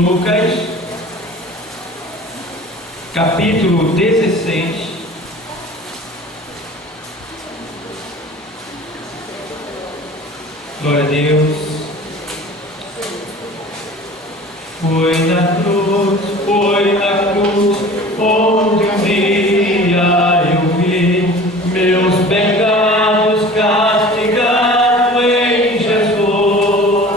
Lucas, capítulo 16. Glória a Deus. Foi na cruz, onde um dia eu vi meus pecados castigados em Jesus.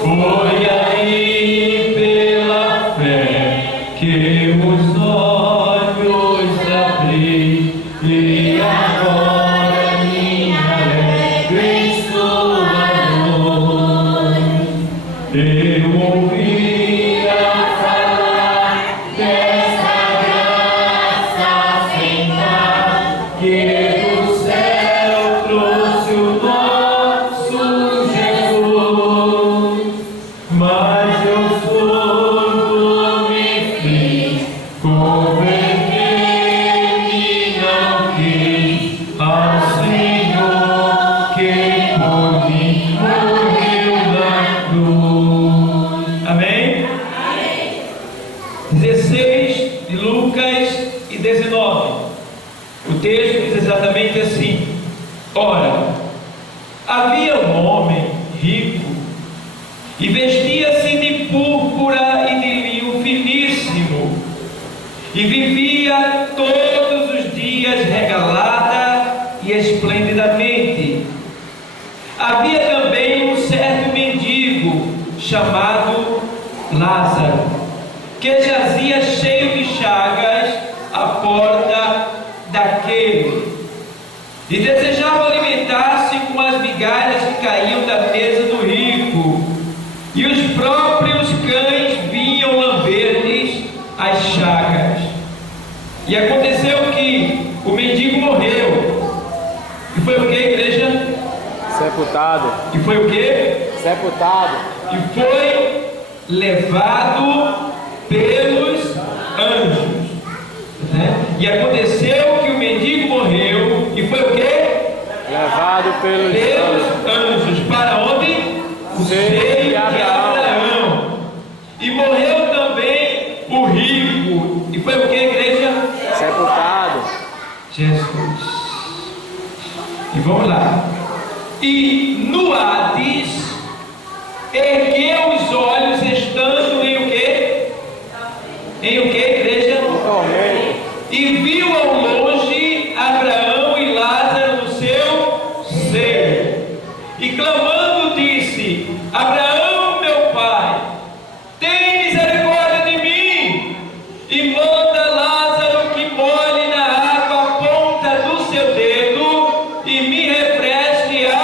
Foi aí pela fé que os olhos abri e agora minha alegre em sua luz. Eu ouvia falar dessa graça sem par que do céu trouxe o nosso Jesus. Mas eu surdo me fiz, converter e não quis ao Senhor que por mim morreu na cruz. Amém? 16 de Lucas e 19. O texto diz exatamente assim: Ora, havia um homem rico e vestia-se de púrpura e de linho finíssimo, e vivia todos os dias regalada e esplendidamente. Havia também um certo mendigo chamado Lázaro, que jazia cheio de chagas à porta daquele, e desejava alimentar-se com as migalhas que caíam da mesa do rico, e os próprios cães vinham lamber-lhes as chagas. E aconteceu que o mendigo morreu. E foi o que, igreja? Sepultado. E foi o que? Sepultado. E foi levado pelos anjos, né? E aconteceu que o mendigo morreu. E foi o que? Levado pelos anjos. Para onde? O seio de Abraão. E morreu também o rico. E foi o que, igreja? Sepultado. Jesus. E vamos lá. E no Hades ergueu os olhos, estando em o que? Em o que, igreja? Tormento. E viu ao longe Abraão e Lázaro no seu seio. E clamando disse: Abraão, meu pai, tem misericórdia de mim, e manda Lázaro que molhe na água a ponta do seu dedo e me refresque a...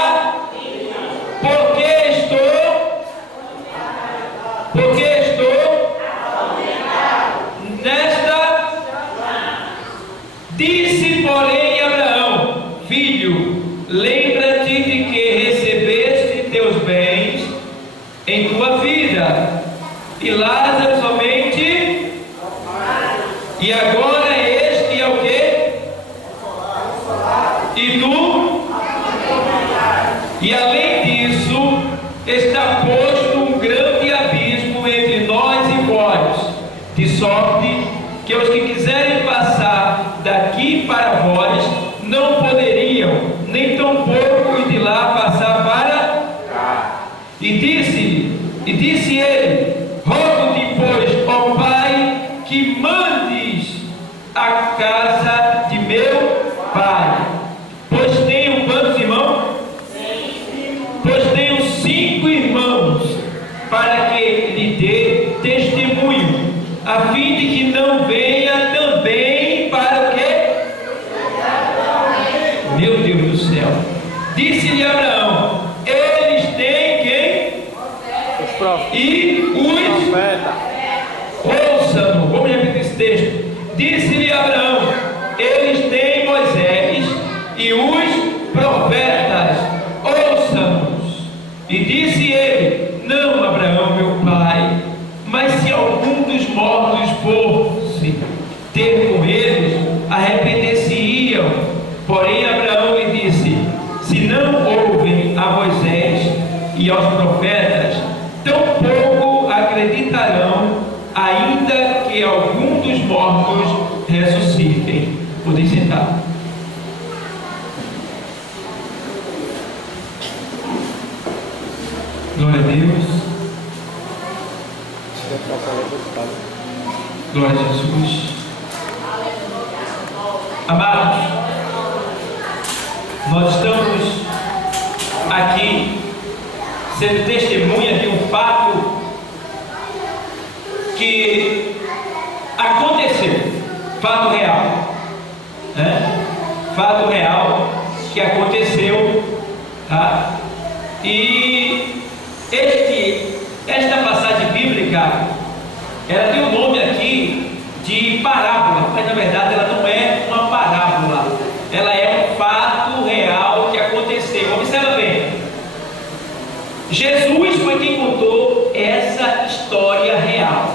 Porque estou nesta... Disse, porém, Abraão: Filho, lembra-te de que recebeste teus bens em tua vida, e Lázaro somente, e agora este é o quê? E tu? E além disso, está posto um grande abismo entre nós e vós, de sorte que os que quiserem passar daqui para vós não poderiam, nem tampouco de lá passar para... E disse ele: Rogo-te, pois, ó Pai, que mandes a casa de meu pai, pois tenho quantos irmãos? Pois tenho 5 irmãos, para que lhe dê testemunho, a fim de que não venha também para o quê? Meu Deus do céu. Disse-lhe Abraão: Eles têm quem? Os profetas. E os Profeta. ouçam, vamos repetir esse texto. Disse-lhe Abraão: Eles têm Moisés e os profetas, ouçam-nos. E disse ele: Não, Abraão, meu pai, mas se algum dos mortos fosse ter com eles, arrepender-se-iam. Porém Abraão lhe disse: Se não ouvem a Moisés e aos profetas, tampouco acreditarão mortos ressuscitem. Podem sentar. Glória a Deus. Glória a Jesus. Amados, nós estamos aqui sendo testemunha de um fato que aconteceu, fato real, né? Fato real que aconteceu, tá? E esta passagem bíblica, ela tem o nome aqui de parábola, mas na verdade ela não é uma parábola, ela é um fato real que aconteceu. Observa bem, Jesus foi quem contou essa história real,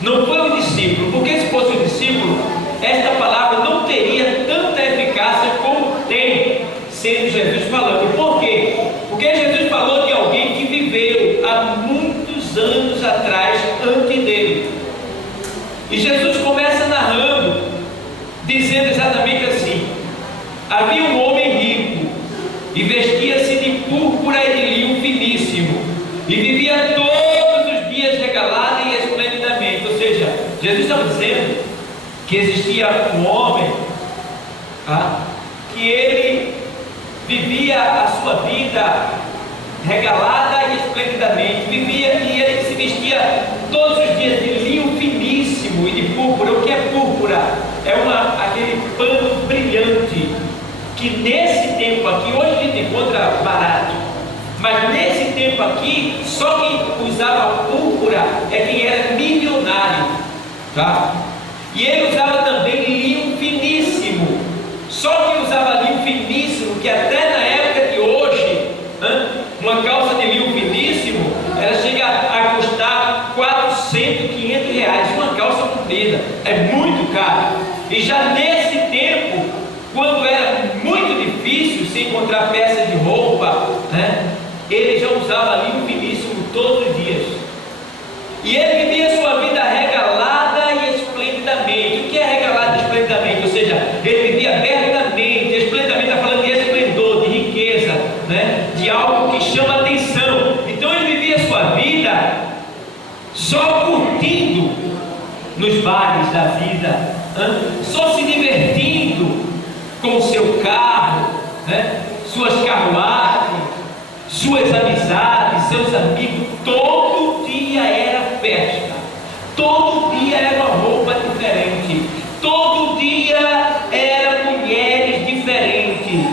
não foi o discípulo, porque se fosse o discípulo, esta palavra não teria tanta eficácia como tem, sendo Jesus falando. Por quê? Porque Jesus falou de alguém que viveu há muitos anos atrás antes dele. E Jesus começa narrando, dizendo exatamente assim: havia um homem rico, e vestia-se de púrpura e de linho finíssimo, e vivia todos os dias regalado e esplendidamente. Ou seja, Jesus estava dizendo que existia um homem, tá? Que ele vivia a sua vida regalada e esplendidamente, vivia e ele se vestia todos os dias de linho finíssimo e de púrpura. O que é púrpura? É aquele pano brilhante, que nesse tempo aqui, hoje a gente encontra barato, mas nesse tempo aqui, só quem usava púrpura é quem era milionário, tá? E ele usava também linho finíssimo. Só quem usava linho finíssimo, que até na época de hoje, uma calça de linho finíssimo, ela chega a custar 400, 500 reais, uma calça comprida, é muito caro. E já nesse tempo, quando era muito difícil se encontrar peças de roupa, né, ele já usava linho finíssimo todos os dias. E ele vivia sua vida regalada e esplendidamente. O que é regalado e esplendidamente? Ou seja, ele vivia abertamente, esplendidamente, está falando de esplendor, de riqueza, né? De algo que chama atenção. Então ele vivia sua vida só curtindo nos bares da vida, só se divertindo com o seu carro, né? Suas carruagens, suas amizades, seus amigos. Todo dia era festa, todo dia era uma roupa diferente, todo dia eram mulheres diferentes,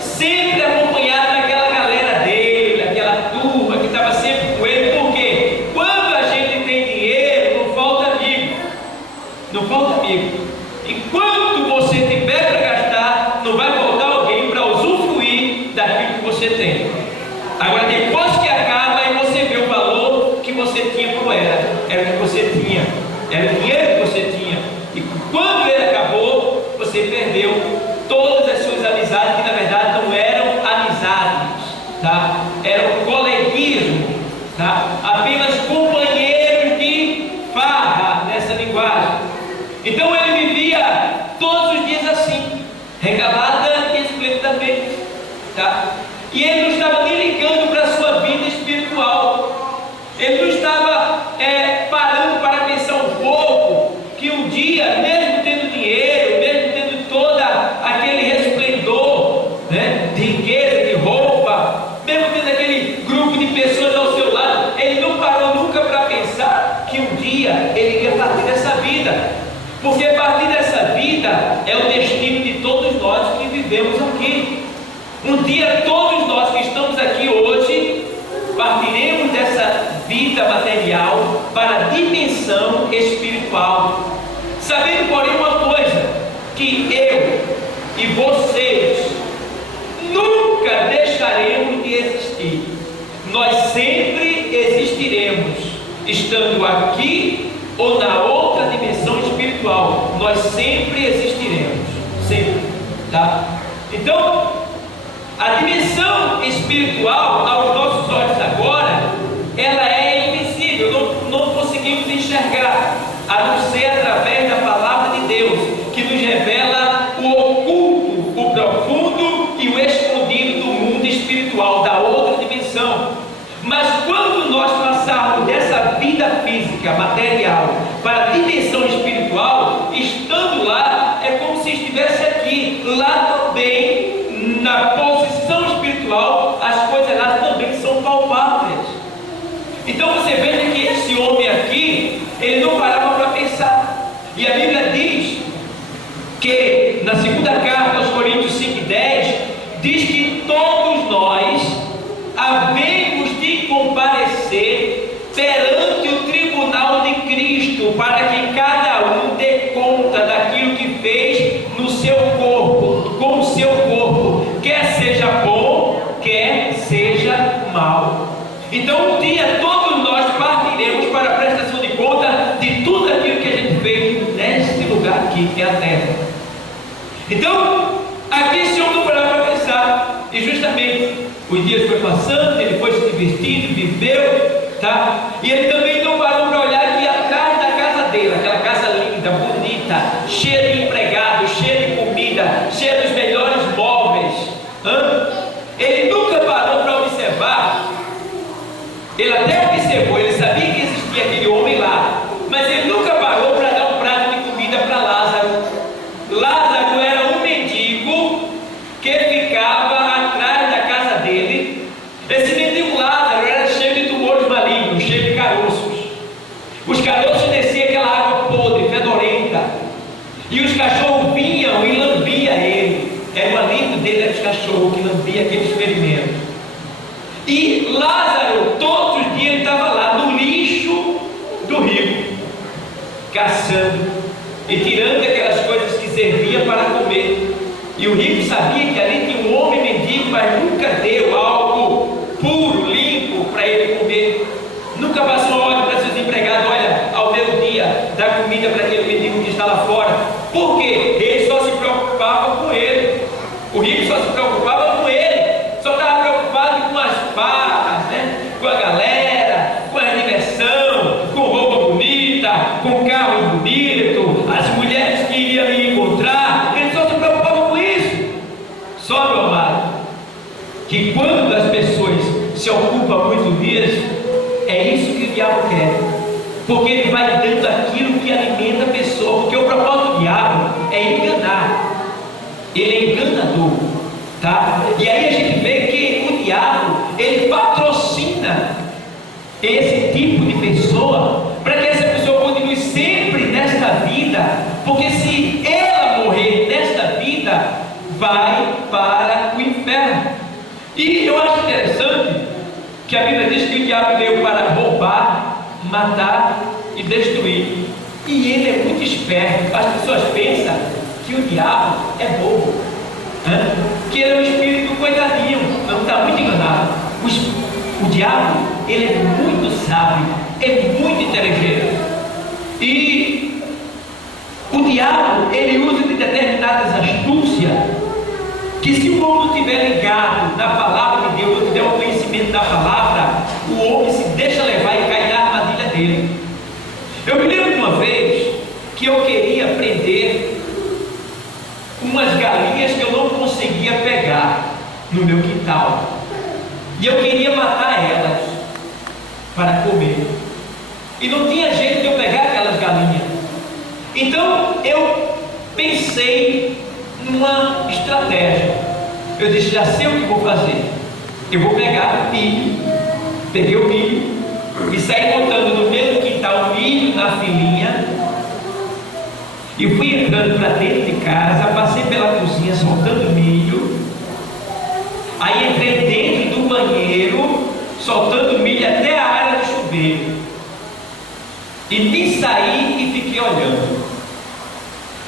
sempre acompanhado daquela galera dele, aquela turma que estava sempre com ele. Porque quando a gente tem dinheiro, não falta amigo, não falta amigo. E quando você tiver para gastar, não vai faltar alguém para usufruir daquilo que você tem. Agora, depois que acaba, aí você vê o valor que você tinha, como era o que você tinha, era o dinheiro que você tinha. E quando ele acabou, você perdeu todas as suas amizades, que na verdade não eram amizades, tá? Eram coleguismo, tá? Apenas companheiros de farra, nessa linguagem. Então ele vivia todos os dias assim, regalada e esplendidamente, tá? E ele não estava nem ligando para a sua vida espiritual. Ele não estava parando para pensar um pouco que um dia, mesmo tendo dinheiro, mesmo tendo todo aquele resplendor, né, de riqueza, de roupa, mesmo tendo aquele grupo de pessoas ao seu lado, ele não parou nunca para pensar que um dia ele ia partir dessa vida. Porque partir dessa vida é o destino de todos nós que vivemos aqui. Um dia todos nós que estamos aqui hoje partiremos dessa vida material para a dimensão espiritual, sabendo porém uma coisa, que eu e vocês nunca deixaremos de existir. Nós sempre existiremos, estando aqui ou na outra dimensão espiritual. Nós sempre existiremos, sempre, tá? Então, a dimensão espiritual, aos nossos olhos agora, ela é invisível, não conseguimos enxergar, a não ser através da espiritual da outra dimensão. Mas quando nós passarmos dessa vida física, material, para a dimensão espiritual, estando lá, é como se estivesse aqui. Lá também, na posição espiritual, as coisas lá também são palpáveis. Então você veja que esse homem aqui, ele não parava para pensar. E a Bíblia diz que, na segunda carta aos Coríntios 5:10, diz que todos nós havemos de comparecer perante o tribunal de Cristo, para que cada um dê conta daquilo que fez no seu corpo, com o seu corpo, quer seja bom, quer seja mal. Então um dia todos nós partiremos para a prestação de conta de tudo aquilo que a gente fez neste lugar aqui, que é a terra. Então, aqui esse homem não parava para pensar, e justamente os dias foram passando, ele foi se divertindo, viveu, tá? E ele também não parou para olhar aqui atrás da casa dele, aquela casa linda, bonita, cheia de empregados, cheia de comida, cheia dos melhores móveis. Ele nunca parou para observar. Ele até observou, ele sabia que existia aquele homem lá, mas ele nunca parou para dar um prato de comida para Lázaro. Lázaro era um mendigo que ficava atrás da casa dele. Esse mendigo Lázaro era cheio de tumores malignos, cheio de caroços. Os caroços desciam aquela água podre, fedorenta, e os cachorros vinham e lambiam ele. Era o alívio dele, era os cachorros que lambiam aqueles ferimentos. E Lázaro, todos os dias, ele estava lá no lixo do rio, caçando e tirando aquelas coisas que serviam para comer. E o rico sabia que ali tinha um homem mendigo, mas nunca deu algo puro, limpo para ele comer. Nunca passou ordem para seus empregados: olha, ao meio-dia, dá comida para aquele mendigo que está lá fora. Por quê? Ele só se preocupava com ele. O rico só se preocupava com ele. Só estava preocupado com as farras, né? Com a galera, com a diversão, com roupa bonita, com carro bonito, as mulheres que iriam lhe encontrar. Ele só se preocupava com isso. Só, meu amado, que quando as pessoas se ocupam muito disso, é isso que o diabo quer, porque ele vai dando aquilo que alimenta a pessoa. Porque o propósito do diabo é enganar, ele é enganador, tá? E aí a gente vê que o diabo, ele patrocina esse tipo de pessoa, para que essa pessoa continue sempre nesta vida, porque se ela morrer nesta vida, vai para o inferno. E eu acho interessante que a Bíblia diz que o diabo veio para roubar, matar e destruir. E ele é muito esperto. As pessoas pensam que o diabo é bobo, que ele é um espírito coitadinho. Não, está muito enganado. O diabo, ele é muito sábio, é muito inteligente. E o diabo, ele usa de determinadas astúcias, que se o homem não estiver ligado na palavra de Deus, não tiver o conhecimento da palavra, o homem se deixa levar e cai na armadilha dele. Eu me lembro de uma vez que eu queria prender umas galinhas que eu não conseguia pegar no meu quintal, e eu queria matar elas para comer, e não tinha jeito de eu pegar aquelas galinhas. Então eu pensei numa estratégia. Eu disse: já sei o que vou fazer. Eu vou pegar milho. Peguei o milho e saí botando no meio do quintal milho na filinha, e fui entrando para dentro de casa, passei pela cozinha soltando milho, aí entrei dentro do banheiro soltando milho até a área do chuveiro, e me saí e fiquei olhando.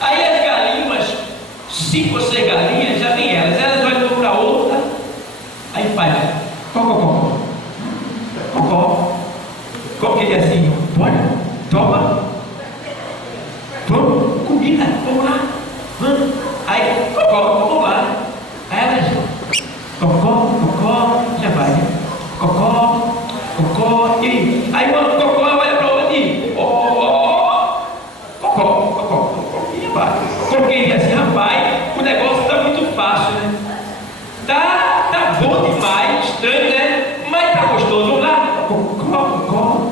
Aí as galinhas, umas 5 ou 6 galinhas, já vem elas olham uma para a outra, aí faz cocó, ele assim: bora, toma, vamos, comida, vamos lá, vamos. Aí cocó, vamos lá. Aí elas cocó, já vai, né? Cocó, e aí uma cocó olha para outra e cocó, e vai. Porque ele assim: rapaz, o negócio está muito fácil, né? Tá bom demais, estranho, né? Mas tá gostoso, vamos lá. Cocó.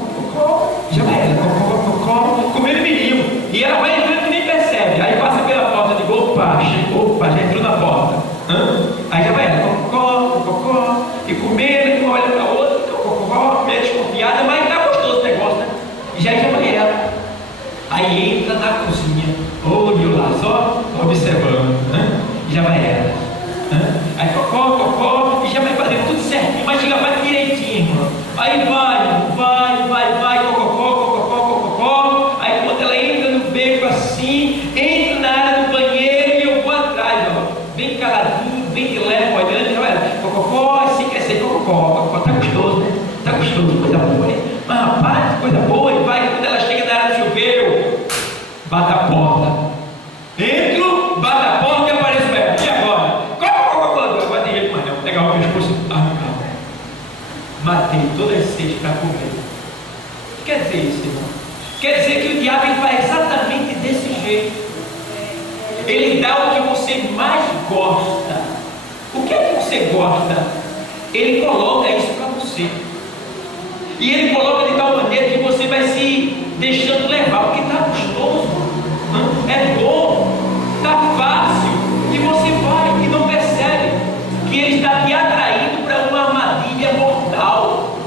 Já vai ela, cocó, comendo menino. E ela vai entrando e nem percebe. Aí passa pela porta e digo, opa, já entrou na porta. Aí já vai ela, cocó, e comendo, e olha para outra, cocó, meio desconfiada, mas tá gostoso o negócio, né? E já vai ela. Aí entra na cozinha, olho lá, só observando, e já vai ela. Aí cocó, e já vai fazendo tudo certinho, mas chega mais direitinho, irmão. Aí vai, cocó. Aí quando ela entra no beco assim, entra na área do banheiro e eu vou atrás, ó, bem caladinho, bem de leve, olhando, já vai, cocó, assim quer ser cocó, tá gostoso, né? Tá gostoso, coisa boa, né? Mas rapaz, coisa boa, e vai, quando ela chega na área do chuveiro, bate a porta. Entro, bate a porta e aparece o velho. E agora? Não vai ter jeito mais não. Pegar o pescoço. Matei todas as 6 para comer. O que quer dizer isso, irmão? Quer dizer que o diabo ele faz exatamente desse jeito. Ele dá o que você mais gosta. O que é que você gosta? Ele coloca isso para você. E ele coloca de tal maneira que você vai se deixando levar, porque está gostoso, é bom, está fácil, e você vai e não percebe que ele está te atraindo para uma armadilha mortal.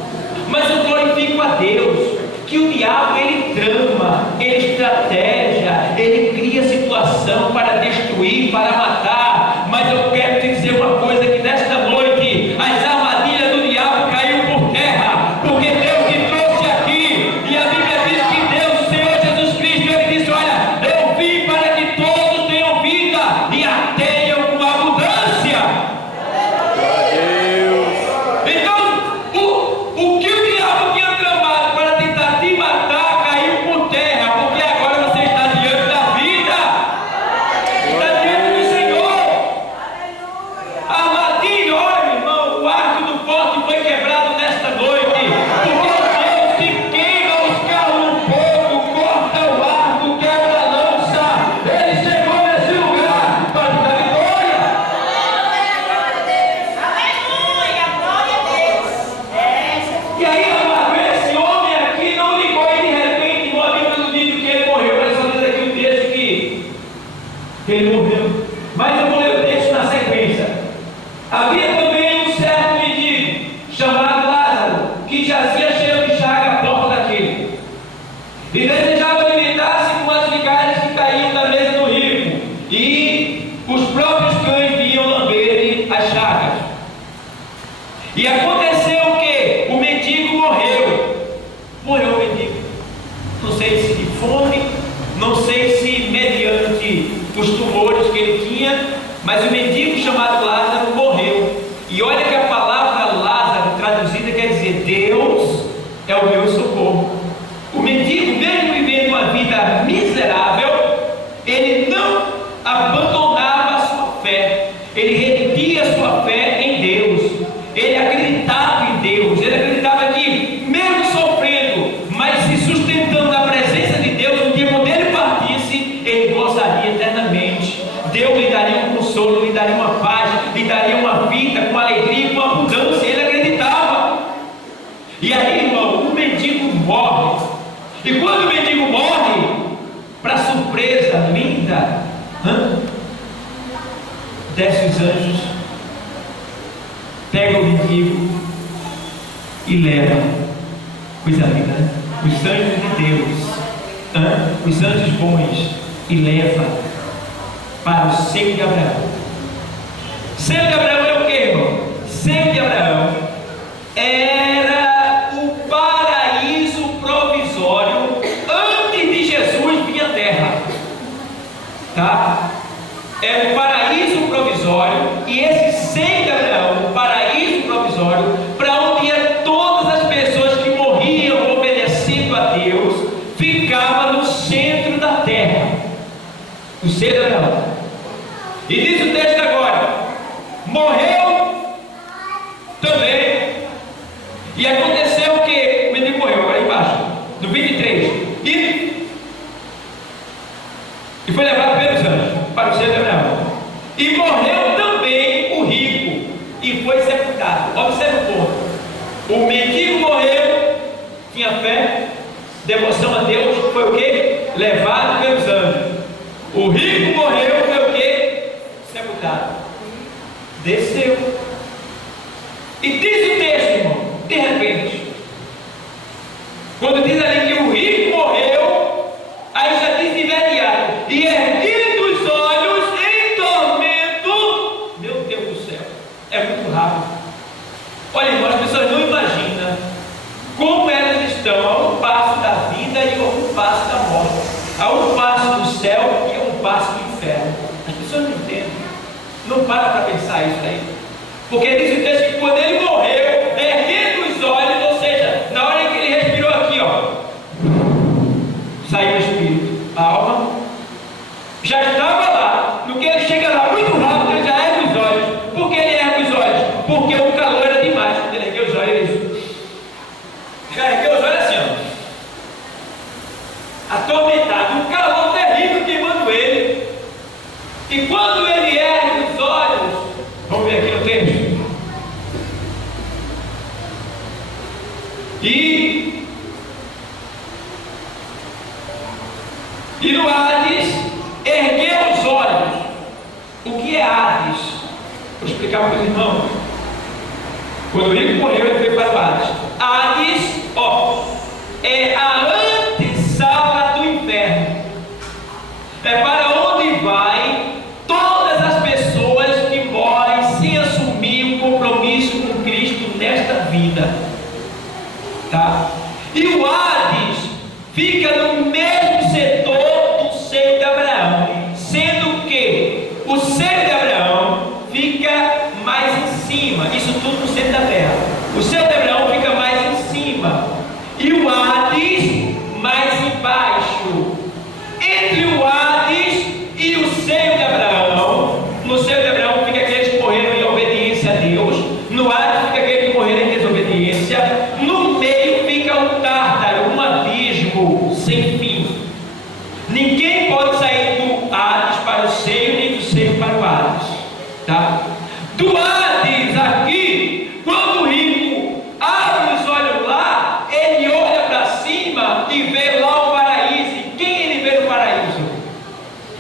Mas eu glorifico a Deus que o diabo ele trama, ele estratégia, ele cria situação para destruir, para matar. Mas eu quero te dizer uma coisa, que nesta noite as armadilhas do diabo caiu por terra, porque Deus te trouxe aqui, e a Bíblia diz que Deus, o Senhor Jesus Cristo, ele disse, olha, eu vim para que todos tenham vida e a tenham com abundância. Então, o que o diabo tinha tramado para tentar te matar caiu por terra, porque agora você está diante da vida, está diante do Senhor. A armadilha, olha, irmão, o arco do forte foi quebrado nesta noite, porque o Deus que queima os carros no fogo, corta o arco, quebra a lança, ele chegou nesse lugar para te dar vitória. E aí, amado, esse homem aqui não ligou e de repente, irmão, a Bíblia não diz que ele morreu, mas só diz aqui o texto que ele morreu. Mas eu vou ler o texto na sequência. Havia também um certo mendigo, chamado Lázaro, que jazia cheio de chaga à porta daquele, e desejava alimentar-se com as migalhas que caíam da mesa do rico, e os próprios cães vinham lamber as chagas. E aconteceu que o mendigo morreu o mendigo, não sei se de fome, não sei se mediante os tumores que ele tinha, mas o mendigo chamado Lázaro morreu. E olha que a palavra Lázaro traduzida quer dizer Deus é o meu socorro. O mendigo, mesmo vivendo uma vida miserável, ele não abandonava a sua fé, ele repetia a sua fé em Deus, ele acreditava em Deus, ele acreditava que mesmo sofrendo, mas se sustentando na presença de Deus, no dia quando ele partisse, ele gozaria eternamente. Deus lhe daria um consolo, lhe daria uma paz, lhe daria uma vida com alegria, com abundância. Ele acreditava. E aí, irmão, o mendigo morre. E quando o mendigo morre, para surpresa linda, desce os anjos, pega o mendigo e leva. Coisa linda, né? Os anjos de Deus, os anjos bons, e leva para o seio de Abraão. Seio de Abraão é o que, irmão? Seio de Abraão era o paraíso provisório antes de Jesus vir à terra, tá? É o paraíso provisório, e esse seio de Abraão, o paraíso provisório, para onde ia todas as pessoas que morriam obedecendo a Deus, ficava no centro da terra, o seio de Abraão. E diz o texto agora, morreu também, e aconteceu o que? O menino morreu, agora embaixo, no 23, e foi levado pelos anjos para o seio de Abraão. E morreu também o rico, e foi sepultado. Observe o tinha fé, devoção a Deus, foi o que? Levado pelos anjos. O rico morreu, foi o que? Sepultado. Desceu. E diz o texto, irmão, de repente, quando diz ali que o rico morreu, aí já diz de imediato, e erguendo os olhos em tormento, meu Deus do céu, é muito rápido. Olha, irmão, as pessoas não imaginam como elas estão a um passo da vida e a um passo da morte, a um passo do céu e a um passo do inferno. As pessoas não entendem, não param para pensar isso aí, porque diz o texto que quando ele morreu, erguendo os olhos, ou seja, na hora que ele respirou aqui, ó, saiu o espírito, a alma já estava lá. No que ele chega lá muito rápido, ele já ergue os olhos. Por que ele ergue os olhos? Porque o calor era demais. Quando ele ergueu os olhos, ele já ergueu os olhos assim, ó, atormentado, um calor terrível queimando ele. E quando ele ergue os olhos, vamos ver aqui no texto. E no Hades, ergueu os olhos. O que é Hades? Vou explicar para os irmãos. Quando o rico morreu, ele veio para o Hades. Hades, ó, é a antessala do inferno. É para onde vai todas as pessoas que morrem sem assumir um compromisso com Cristo nesta vida. Tá? E o Hades fica no mesmo setor do seio de Abraão, sendo que o seio de Abraão fica mais em cima, isso tudo no centro da terra. O seio de Abraão fica mais em cima e o Hades mais embaixo. Entre o Hades e o seio de Abraão, no seio de Abraão fica aqueles que morreram em obediência a Deus, no Hades fica aqueles que morreram em desobediência, no meio fica o Tártaro, um abismo sem fim. Ninguém pode sair do Hades para o seio, nem do seio para o Hades, tá? Do Hades aqui, quando o rico abre os olhos lá, ele olha para cima e vê lá o paraíso. E quem ele vê no paraíso?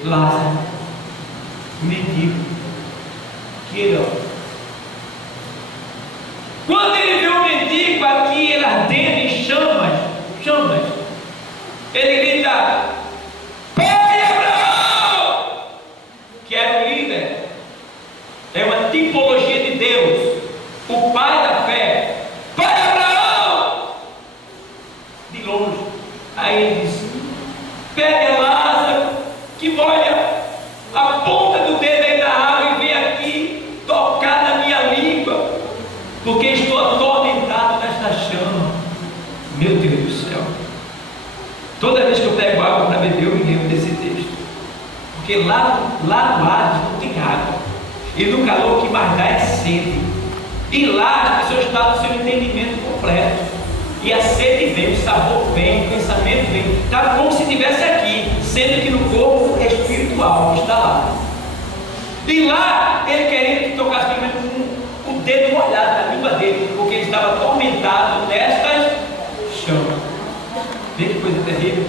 Lázaro, o mendigo, que ele olha. Quando ele vê o mendigo aqui, ele ardendo em chamas, ele grita: Pai Abraão! Que era o líder, é uma tipologia de Deus, o pai da fé. Pai Abraão! De longe, aí ele diz: pega Lázaro, que molha a ponta do dedo aí na água e vem aqui tocar na minha língua, porque estou atormentado nesta chama. Meu Deus do céu, toda vez que eu pego água para beber, eu me lembro desse texto, porque lá no Hades não tem água, e no calor o que mais dá é sede, e lá as pessoas estão no seu entendimento completo, e a sede vem, o sabor vem, o pensamento vem, está como se estivesse aqui, sendo que no corpo é espiritual, está lá. E lá ele querendo que tocasse pelo menos o dedo molhado na língua dele, porque ele estava atormentado nestas chamas. Vê que coisa terrível.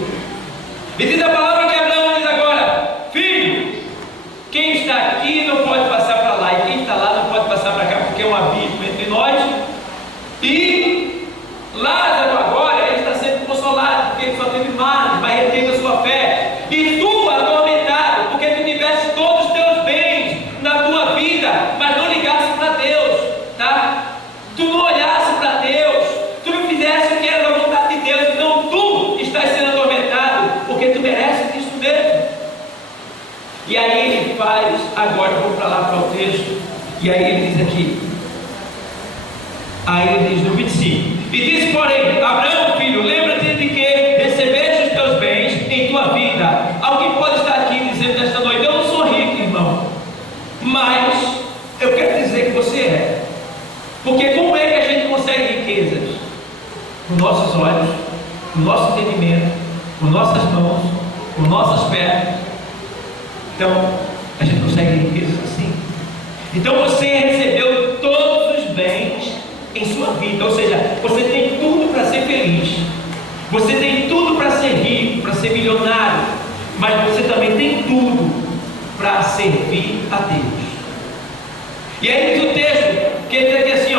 E diz a palavra que Abraão diz agora: filho, quem está aqui não pode passar para lá, e quem está lá não pode passar para cá, porque é um abismo entre nós. E Lázaro agora, ele está sendo consolado, porque ele só teve males, mas ele teve a sua fé. E tu, atormentado, porque tu tivesse todos os teus bens na tua vida, mas não ligasse para Deus, tá? Tu não olhasse para Deus, tu não fizesse o que era da vontade de Deus, então tu estás sendo atormentado, porque tu mereces isso mesmo. E aí ele faz, agora vamos para lá para o texto, e aí ele diz aqui, aí ele diz no 25, e diz porém, Abraão filho, lembra-te de que recebeste os teus bens em tua vida. Alguém pode estar aqui dizendo nesta noite: eu não sou rico, irmão, mas eu quero dizer que você é, porque como é que a gente consegue riquezas? Com nossos olhos, com nosso entendimento, com nossas mãos, com nossas pernas. Então a gente consegue riquezas assim. Então você recebeu todos os bens em sua vida, ou seja, você tem tudo para ser feliz. Você tem tudo para ser rico, para ser milionário, mas você também tem tudo para servir a Deus. E aí diz o texto, que ele diz aqui assim,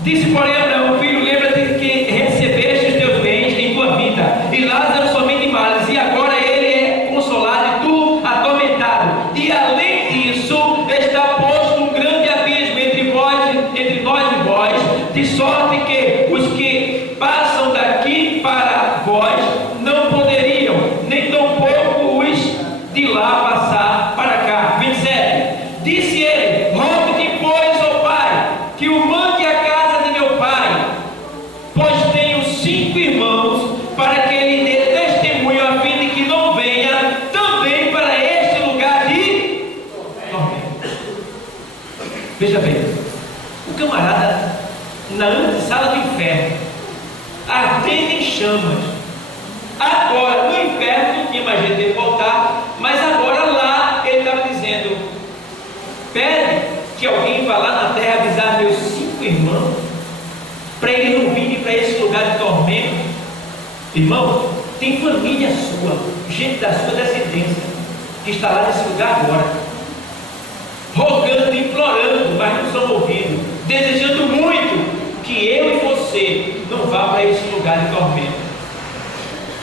disse porém Abraão, filho, lembra-te que recebeste os teus bens em tua vida, e Lázaro somente males, e agora ele é consolado e tu atormentado, e além disso está posto um grande abismo entre nós e vós, de sorte que os que passam daqui para vós não poderiam, nem tampouco os de lá passar para cá. 27. Disse ele, rogo-te, pois, ó Pai, que o mande à casa de meu pai, pois tenho 5 irmãos, para que ele dê testemunho, a fim de que não venha também para este lugar de tormento. Veja bem, o camarada na antessala do inferno, ardendo em chamas. Agora no inferno não tinha mais jeito de voltar, mas agora lá ele estava dizendo: pede que alguém vá lá na terra avisar meus 5 irmãos, para eles não virem para esse lugar de tormento. Irmão, tem família sua, gente da sua descendência, que está lá nesse lugar agora, rogando, implorando, mas não são ouvidos, desejando muito que eu e você não vá para esse lugar de tormento.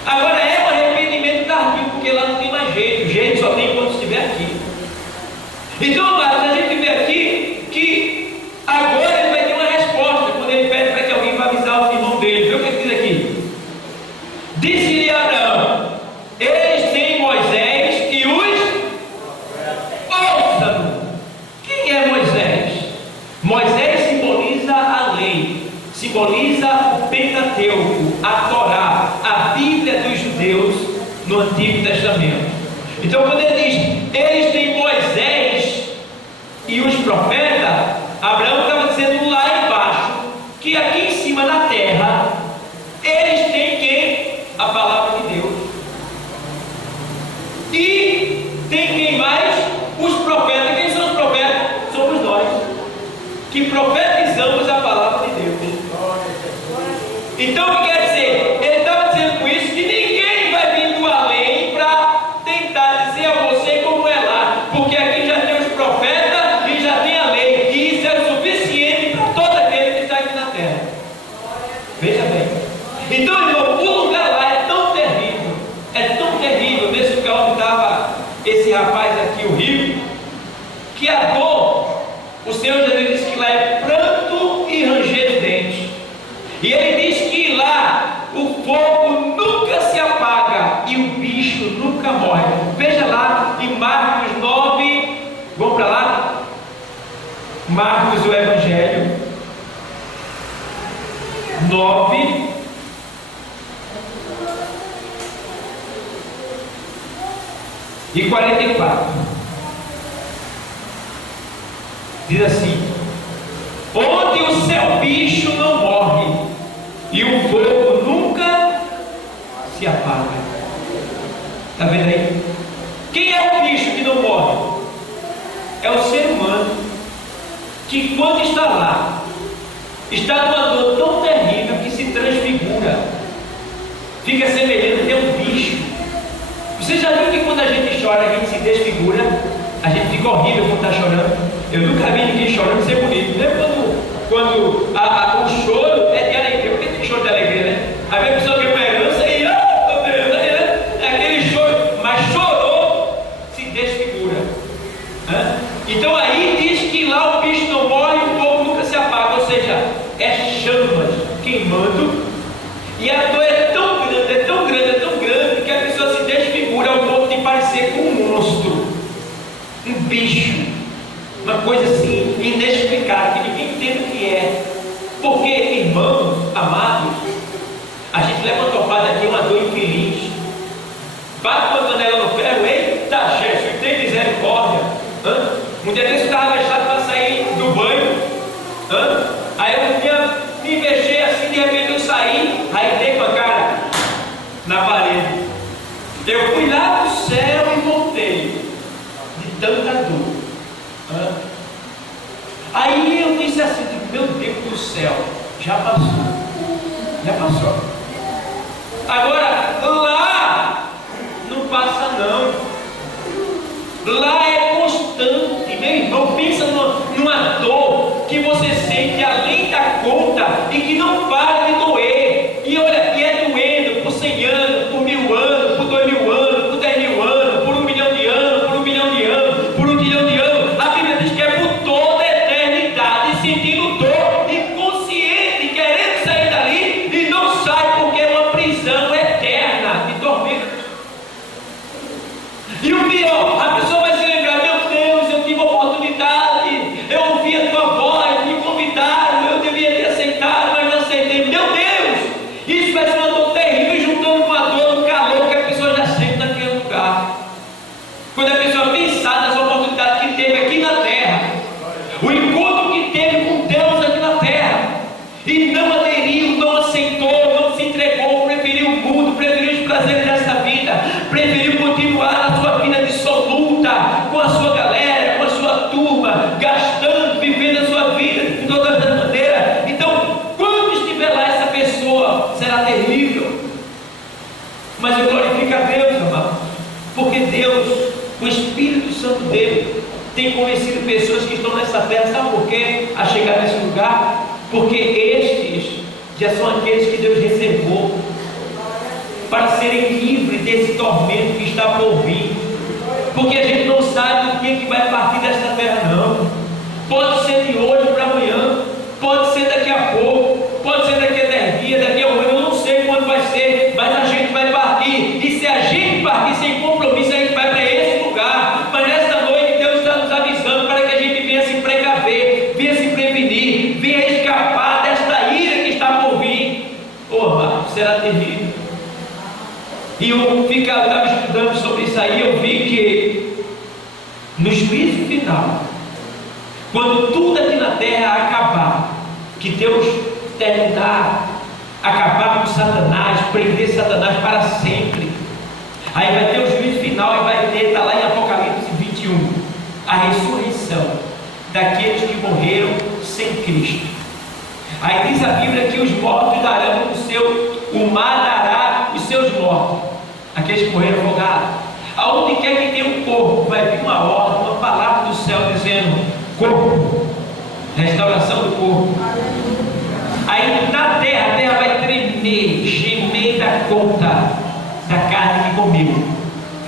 Agora é um arrependimento tardio, porque lá não tem mais jeito só tem quando estiver aqui. Então, amados, a gente vê aqui que agora ele vai ter uma resposta quando ele pede para que alguém vá avisar o irmão dele. Vê o que ele diz aqui. Disse-lhe Abraão: eles têm Moisés e os... Ouça-no! Quem é Moisés? Moisés simboliza a lei, simboliza o Pentateuco, a Torá, a Bíblia dos judeus no Antigo Testamento. Então, quando ele diz, eles têm Moisés e os profetas, Abraão estava dizendo lá embaixo, que aqui em cima na terra, eles têm quem? A palavra de Deus. E tem quem mais? Os profetas. Quem são os profetas? Somos nós, que profetizamos a palavra de Deus. Então o que quer dizer? Ele estava dizendo com isso que ninguém vai vir do além para tentar dizer a você como é lá, porque aqui já tem os profetas e já tem a lei, e isso é o suficiente para todo aquele que está aqui na terra. Veja bem. Então, irmão, o lugar lá é tão terrível, nesse lugar onde estava esse rapaz aqui, o rico, que a dor, o Senhor Jesus disse que lá é pranto e ranger de dentes. E ele diz que lá o fogo nunca se apaga e o bicho nunca morre. Veja lá em Marcos 9, vamos para lá? Marcos, o Evangelho 9, e 44. Diz assim: onde o seu bicho não morre e o fogo nunca se apaga. Está vendo aí? Quem é o bicho que não morre? É o ser humano, que quando está lá, está numa dor tão terrível que se transfigura, fica semelhante a um bicho. Você já viu que quando a gente chora, a gente se desfigura? A gente fica horrível quando está chorando. Eu nunca vi ninguém chorando ser bonito. Lembra quando o choro é de alegria? Porque tem choro de alegria, né? Aí a pessoa vê uma herança e é aquele choro, mas chorou, se desfigura. Então aí diz que lá o bicho não morre e o fogo nunca se apaga, ou seja, é chamas queimando, e a dor é tão grande que a pessoa se desfigura ao ponto de parecer com um monstro, um bicho, uma coisa assim inexplicável, que ninguém entende o que é. Porque, irmãos amados, a gente leva uma topada aqui, uma dor infeliz, bate uma panela no ferro, eita Jesus, tem misericórdia. Um dia desse eu estava agachado para sair do banho, aí eu vinha me mexer assim, de repente eu saí, aí dei com a cara na parede. Eu fui lá do céu e voltei de tanta dor. Aí eu disse assim, meu Deus do céu, já passou. Já passou. Agora, lá não passa não. Lá é constante, meu irmão. Pensa numa dor que você sente além da conta e que não para de doer. E olha, e é doendo por 100 anos, por 1000 anos, por 2000 anos, por 10.000 anos, por 1 milhão de anos, por 1 milhão de anos, por 1 trilhão de anos. A Bíblia diz que é por toda a eternidade, sentindo dor, inconsciente, querendo sair dali e não sai porque é uma prisão eterna de tormento. E o pior, a pessoa vai se lembrar: meu Deus, eu tive a oportunidade, eu ouvi a tua voz, me convidaram, eu devia ter aceitado, mas não aceitei. Meu Deus, isso vai ser uma dor terrível, juntando com a dor do calor que a pessoa já sente naquele lugar. Quando a pessoa pensar nas oportunidades que teve aqui na terra, o encontro que teve com Deus aqui na terra, e não aderiu, não aceitou, não se entregou, preferiu o mundo, preferiu os prazeres dessa vida, preferiu continuar a sua vida dissoluta, com a sua galera, com a sua turma, gastando, vivendo a sua vida de todas as maneiras. Então, quando estiver lá, essa pessoa será terrível. Mas eu glorifico a Deus, amado, porque Deus, o Espírito Santo dele, tem convencido pessoas que estão nessa terra. Sabe por quê? A chegar nesse lugar, porque estes já são aqueles que Deus reservou para serem livres desse tormento que está por vir. Porque a gente não sabe o que é que vai partir desta terra, não. Pode ser de hoje para amanhã, pode ser daqui a pouco, pode ser daqui a 10 dias, daqui a um ano, eu não sei quando vai ser, mas a gente vai partir. E se a gente partir sem compromisso, a gente vai para esse lugar. Mas nesta noite Deus está nos avisando para que a gente venha se precaver, venha se prevenir, venha escapar desta ira que está por vir. Será terrível. E eu estava estudando sobre isso aí, eu vi que no juízo final, quando tudo aqui na terra acabar, que Deus tentar acabar com Satanás, prender Satanás para sempre, aí vai ter o juízo final e vai ter, está lá em Apocalipse 21, a ressurreição daqueles que morreram sem Cristo. Aí diz a Bíblia que os mortos darão o mar dará os seus mortos, aqueles que morreram afogados. Aonde quer que tenha um corpo, vai vir uma ordem, uma palavra do céu dizendo: corpo, restauração do corpo. Aí na terra, a terra vai tremer, gemer da conta da carne que comeu.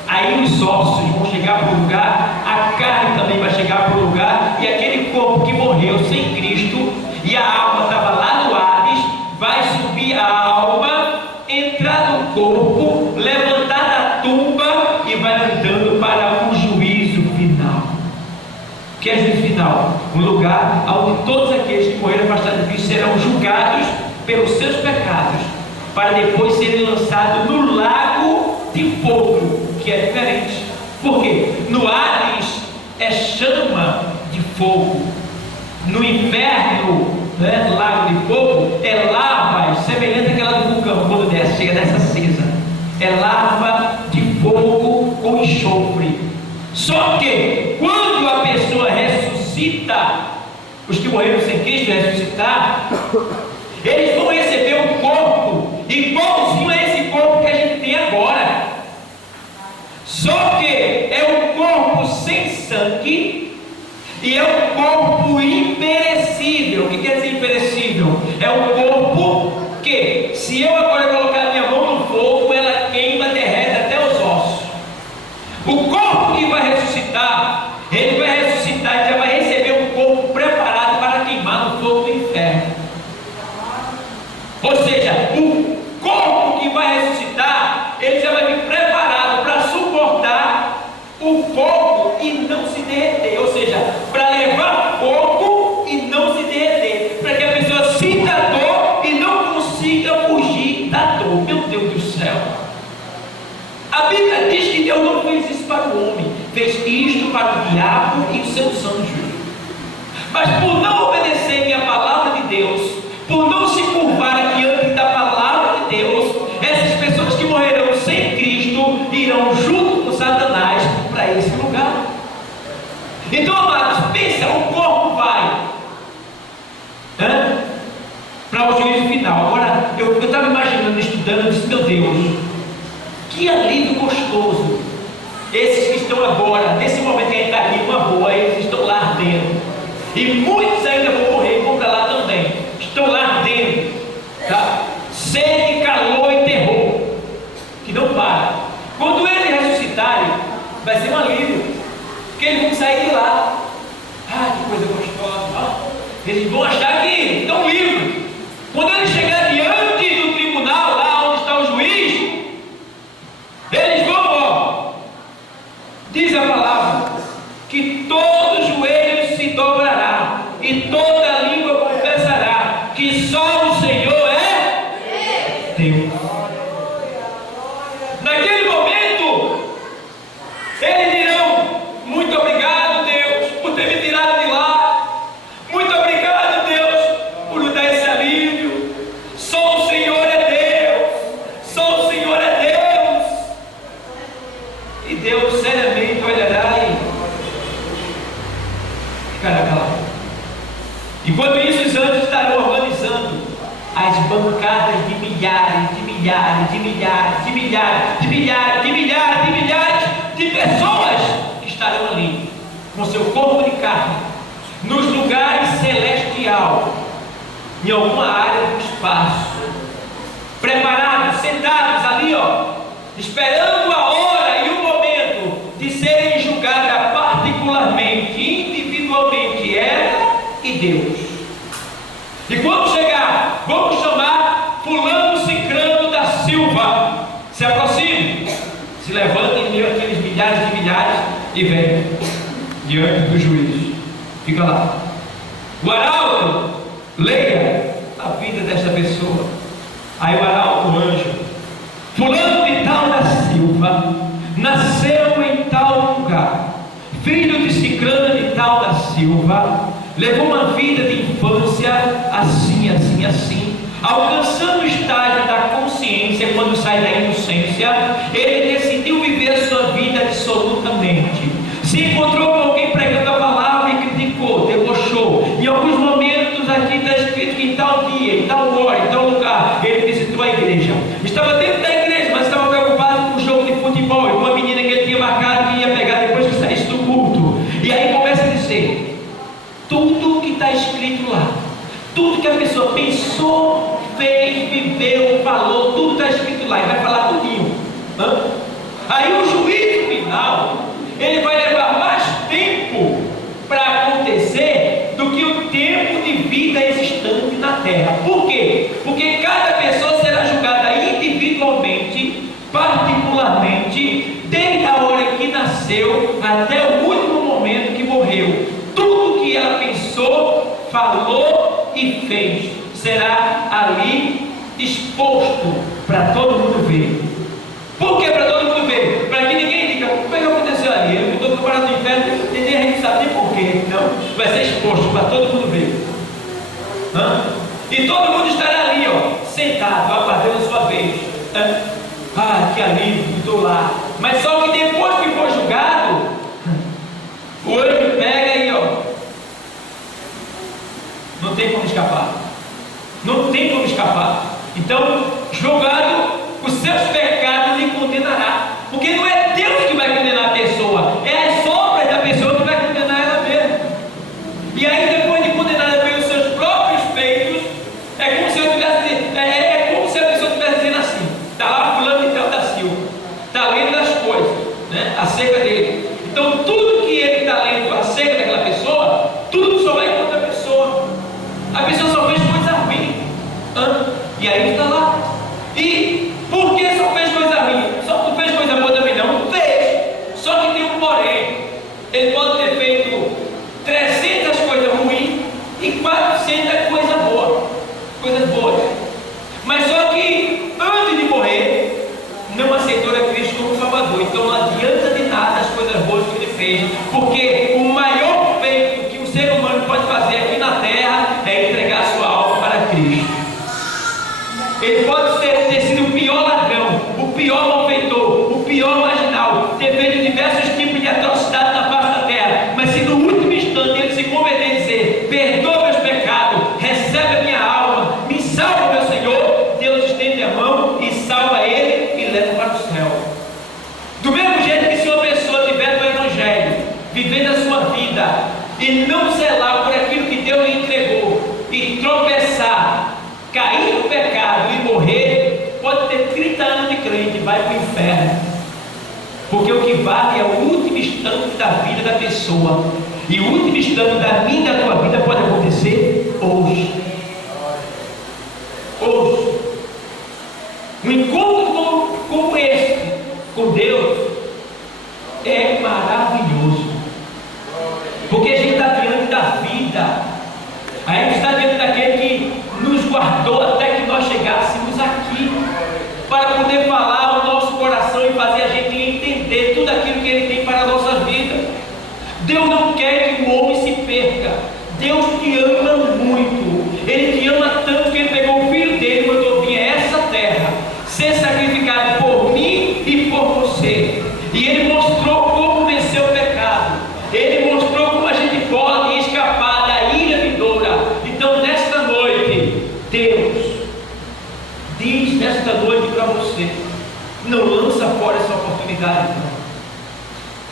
Aí os ossos vão chegar para o lugar, a carne também vai chegar para o lugar, e aquele corpo que morreu sem Cristo, e a alma estava lá no Hades, vai subir a alma, entrar no corpo, levantar da tumba e vai andando para o juízo final. O que é juízo final? Um lugar onde todos aqueles que morreram afastados de Cristo serão julgados pelos seus pecados, para depois serem lançados no lago de fogo, que é diferente. Por quê? No Hades é chama de fogo, no inferno, lago de fogo, é lava, semelhante àquela do vulcão, quando desce, chega dessa acesa, é lava de fogo com enxofre. Só que quando a pessoa ressuscita, os que morreram sem Cristo ressuscitar, eles vão receber um corpo igualzinho a esse corpo que a gente tem agora, só que é um corpo sem sangue e é um corpo imperecível. O que quer dizer imperecível? É um corpo que, se eu agora colocar minha mão no fogo, ela queima, derrete até os ossos. O corpo que vai ressuscitar, ele vai ressuscitar e já vai receber um corpo preparado para queimar no fogo do inferno. Ou seja, o corpo que vai ressuscitar, ele já vai vir preparado para suportar o fogo e não se derreter. Ou seja, para levar fogo e não se derreter, para que a pessoa sinta a dor e não consiga fugir da dor. Meu Deus do céu! A Bíblia diz que Deus não fez isso para o homem, fez isto para o diabo e os seus anjos. Mas por não obedecerem a palavra de Deus, por não se curvarem diante da palavra de Deus, essas pessoas que morrerão sem Cristo irão junto com Satanás para esse lugar. Então, amados, pensa, o corpo vai para o juízo final. Agora, eu estudando, eu disse: meu Deus, que alívio gostoso. Esses que estão agora, nesse momento que a gente está aqui, uma boa, eles estão lá ardendo. E muitos ainda vão morrer, vão para lá também. Estão lá ardendo. Tá? Sede, calor e terror. Que não para. Quando eles ressuscitarem, vai ser um alívio. Porque eles vão sair de lá. Ah, que coisa gostosa. Ah, eles vão achar que estão livres. Quando eles chegarem diante do tribunal, lá onde está o juiz, eles vão, ó, diz a palavra, que todo joelho se dobrará e toda língua confessará que só o Senhor é Deus. Naquele momento, eles dirão: muito obrigado, Deus, por ter me tirado de lá. Muito obrigado, Deus, por nos dar esse alívio. Só o Senhor é Deus. Só o Senhor é Deus. E Deus seriamente olhará e ficará calado. Enquanto isso, os anjos estarão organizando as bancadas de milhares, de milhares, de milhares, de milhares, de milhares, de milhares, de milhares de pessoas que estarão ali, com seu corpo de carne, nos lugares celestial, em alguma área do espaço, preparados, sentados ali, ó, esperando a hora e o momento de serem julgadas particularmente, individualmente, ela e Deus. E quando chegar, vamos chamar fulano cicrano da Silva. Se aproxime, se levanta em meio àqueles milhares de milhares e vem diante do juiz. Fica lá. O arauto, leia a vida desta pessoa. Aí o arauto, o anjo: fulano de tal da Silva nasceu em tal lugar, filho de cicrano de tal da Silva, levou uma vida de infância assim, assim, assim, alcançando o estágio da consciência. Quando sai da inocência, ele decidiu viver a sua vida absolutamente. Se encontrou com alguém pregando a palavra e criticou, debochou. Em alguns momentos aqui está escrito que em tal dia, em tal hora, em tal lugar, ele visitou a igreja. Estava dentro da igreja, mas estava preocupado com o jogo de futebol e com uma menina que ele tinha marcado que ia pegar depois que saísse do culto. E aí começa a dizer tudo que está escrito lá, tudo que a pessoa pensou, fez, viveu, falou, tudo está escrito lá, e vai falar tudinho. Aí o juízo final, ele vai levar mais tempo para acontecer do que o tempo de vida existente na terra. Por quê? Porque cada pessoa será julgada individualmente, particularmente, desde a hora que nasceu até o último momento que morreu. Tudo que ela pensou, falou e fez será ali exposto para todo mundo ver. Por que para todo mundo ver? Para que ninguém diga: o que aconteceu ali? Eu estou preparado no inferno, nem a gente sabe nem porquê. Não, vai ser exposto para todo mundo ver. E todo mundo estará ali, ó, sentado, aguardando a sua vez. Ah, que alívio, estou lá. Mas só que depois que for julgado, o anjo pega e, ó, não tem como escapar. Não tem como escapar. Então, julgado, os seus pecados lhe condenará. Porque não é Deus que vai condenar a pessoa, é as obras da pessoa que vai condenar ela mesma. E aí, depois de condenada pelos seus próprios feitos, é como se eu tivesse, como se a pessoa estivesse dizendo assim: está lá fulano de tal da Silva, está lendo as coisas, né, acerca dele. Então, tudo que ele está lendo acerca daquela pessoa, tudo só vai contra a pessoa. A pessoa só fez coisa ruim. E aí está lá. E por que só fez coisa ruim? Só não fez coisa boa também não? Fez. Só que tem um porém. Ele pode ter feito 300 coisas ruins e 400 coisas boas. Coisas boas. Mas só que antes de morrer, não aceitou a Cristo como Salvador. Então não adianta de nada as coisas boas que ele fez. Porque o maior feito que o ser humano pode fazer aqui na terra é entregar sua alma para Cristo. Ele pode ter sido o pior ladrão, o pior malfeitor, o pior marginal, ter feito diversos tipos de atrocidades na face da terra, mas se no último instante ele se converter e dizer: perdoa meus pecados, recebe a minha alma, me salva, meu Senhor, Deus estende a mão e cair no pecado e morrer, pode ter 30 anos de crente, vai para o inferno. Porque o que vale é o último instante da vida da pessoa. E o último instante da minha e da tua vida pode acontecer hoje. Hoje. Um encontro como este com Deus é maravilhoso. Porque a gente está diante da vida. A gente está diante daquele que nos guardou até que nós chegássemos aqui, para poder falar ao nosso coração e fazer a gente entender tudo aquilo que Ele tem para a nossa vida. Deus não quer que o homem se perca. Deus te ama muito. Ele te ama tanto que Ele pegou o Filho dele e mandou vir a essa terra, ser sacrificado por mim e por você. E Ele mostrou como vencer o pecado. Ele mostrou como a gente pode escapar da ira vindoura. Então, nesta noite, Deus diz nesta noite para você: não lança fora essa oportunidade, não.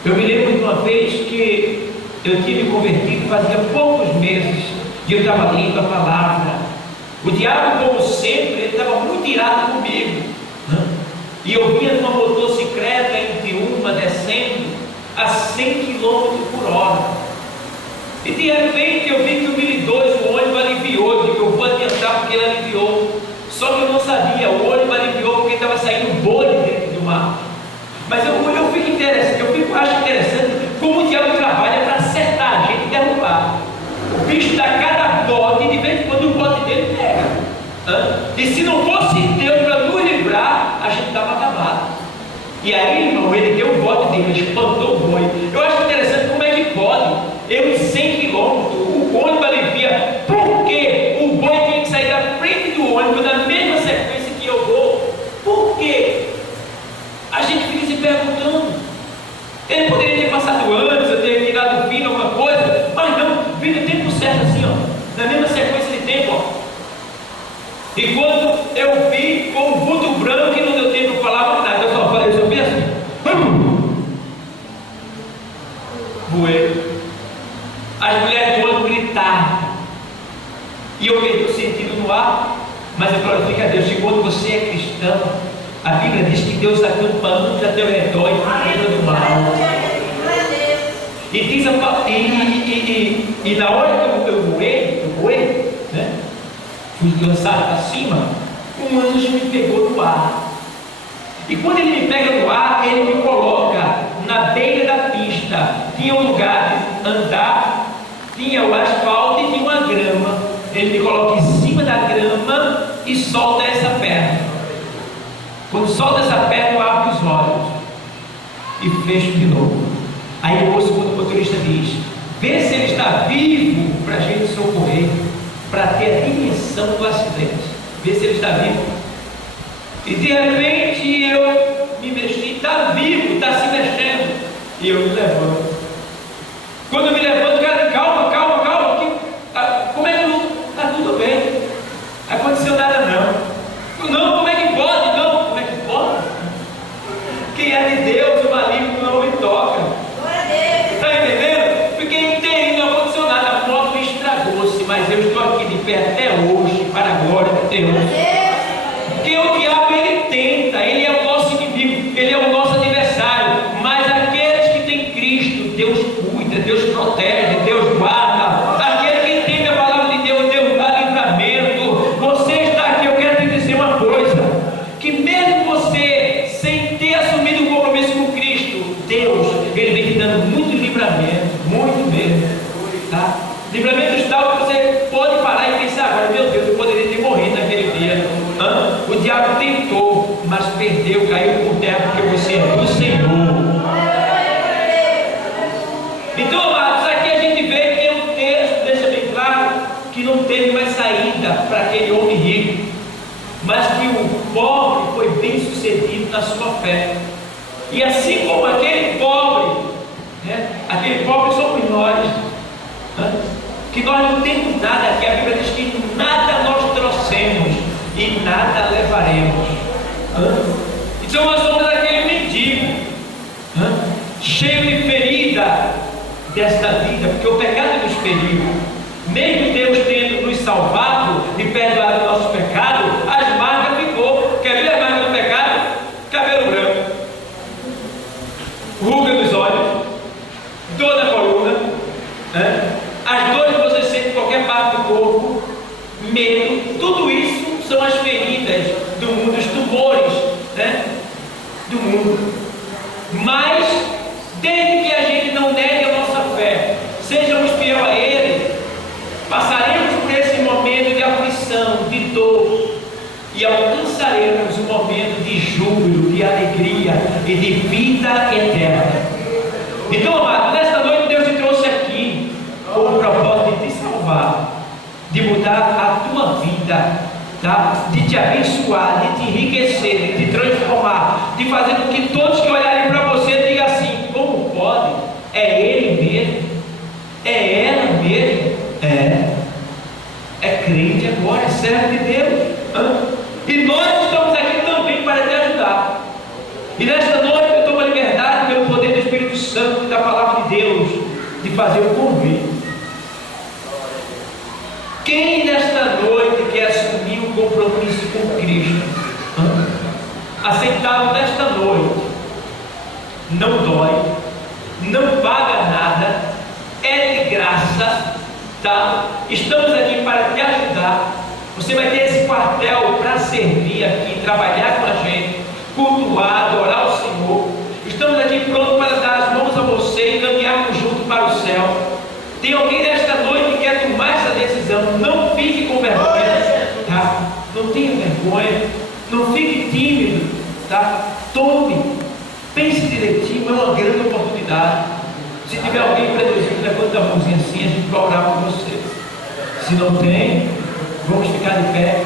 Eu me lembro de uma vez que eu tinha me convertido fazia poucos meses e eu estava lendo a palavra. O diabo, como sempre, ele estava muito irado comigo, né? E eu vinha numa motocicleta entre uma descendo a 100 km por hora. E de repente eu vi que o 1002, o ônibus aliviou. Eu digo, eu vou adiantar porque ele aliviou. Só que eu não sabia, o ônibus aliviou porque estava saindo bolha dentro do mar. Mas eu acho interessante como o diabo trabalha para acertar a gente e derrubar. O bicho dá cada bote e de vez em quando o bote dele pega. E se não fosse Deus para nos livrar, a gente estava acabado. E aí, irmão, ele deu o bote dele, espantou o boi. Eu acho interessante como é que pode, eu em 100 km, o ônibus alivia, porque o boi tem que sair da frente do ônibus na mesma sequência que eu vou. Por quê? A gente fica se perguntando. Ele poderia ter passado antes, eu ter tirado o fim, alguma coisa, mas não, vem no tempo certo assim, ó, na mesma sequência de tempo, ó. E quando eu vi com o vulto branco e não deu tempo de falar nada, eu só vi assim, voei. As mulheres do ônibus gritaram, e eu perdi o sentido no ar, mas eu glorifico a Deus. E quando você é cristão, a Bíblia diz que Deus acampa anjos a teu redor e te livra do mal. E diz e na hora que eu voei, né? Fui lançado para cima, um anjo me pegou no ar. E quando ele me pega no ar, ele me coloca na beira da pista. Tinha um lugar de andar, tinha o asfalto e tinha uma grama. Ele me coloca em cima da grama e solta essa perna. Quando solta essa perna, eu abro os olhos e fecho de novo. Aí eu ouço quando o motorista diz: vê se ele está vivo para a gente socorrer, para ter a dimensão do acidente. Vê se ele está vivo. E de repente eu me mexi, está vivo, está se mexendo. E eu me levanto. Quando eu me levanto, cara, calma, como é que não? Está tudo bem. Não aconteceu nada não. Não, como é que pode? Não, como é que pode? Quem é de Deus, o maligno não me toca. Está entendendo? Fiquei inteirinho, não aconteceu nada. A moto estragou-se, mas eu estou aqui de pé até hoje, para a glória de Deus. Porque o diabo, ele tenta, ele é o nosso inimigo, ele é o nosso adversário. Mas aqueles que têm Cristo, Deus cuida, Deus protege, Deus guarda. Aquele que entende a palavra de Deus, Deus dá livramento. Você está aqui, eu quero te dizer uma coisa: que mesmo você sem ter assumido um compromisso com Cristo, Deus, ele vem te dando muito livramento, muito mesmo, tá? Livramentos tal que você pode parar e pensar agora: meu Deus, eu poderia ter morrido naquele dia. O diabo tentou, mas perdeu, caiu por terra, porque você é do Senhor. Então, amados, aqui a gente vê que o texto deixa bem claro que não teve mais saída para aquele homem rico, mas que o pobre foi bem sucedido na sua fé. E assim como aquele pobre, né? Aquele pobre somos nós, né? Que nós não temos nada aqui. A Bíblia diz que nada nós trouxemos e nada levaremos. Então nós somos aquele mendigo, cheio de ferida desta vida, porque o pecado nos feriu. Mesmo Deus tendo nos salvado e perdoado nossos pecados, medo, tudo isso são as feridas do mundo, os tumores, né, do mundo. Mas, desde que a gente não negue a nossa fé, sejamos fiel a Ele, passaremos por esse momento de aflição, de dor, e alcançaremos um momento de júbilo, de alegria e de vida eterna. Então, amado, nesta noite Deus te trouxe aqui com o propósito de te salvar, de mudar a tua vida, tá? De te abençoar, de te enriquecer, de te transformar, de fazer com que todos que olharem para você digam assim: como pode? É Ele mesmo? É ela mesmo? É crente agora, é servo de Deus. E nós estamos aqui também para te ajudar. E nesta noite eu tomo a liberdade pelo poder do Espírito Santo e da palavra de Deus de fazer o convite. Quem nesta noite quer assumir um compromisso com Cristo, aceitá-lo nesta noite, não dói, não paga nada, é de graça, tá? Estamos aqui para te ajudar. Você vai ter esse quartel para servir aqui, trabalhar com a gente, cultuar, adorar o Senhor. Estamos aqui prontos para dar as mãos a você e caminharmos juntos para o céu. Tem alguém nesta noite que quer tomar essa decisão? Não fique com vergonha, tá? Não tenha vergonha, não fique tímido, tá? Tome, pense direitinho, é uma grande oportunidade. Se tiver alguém produzindo, levanta a mãozinha assim, a gente vai orar por você. Se não tem, vamos ficar de pé.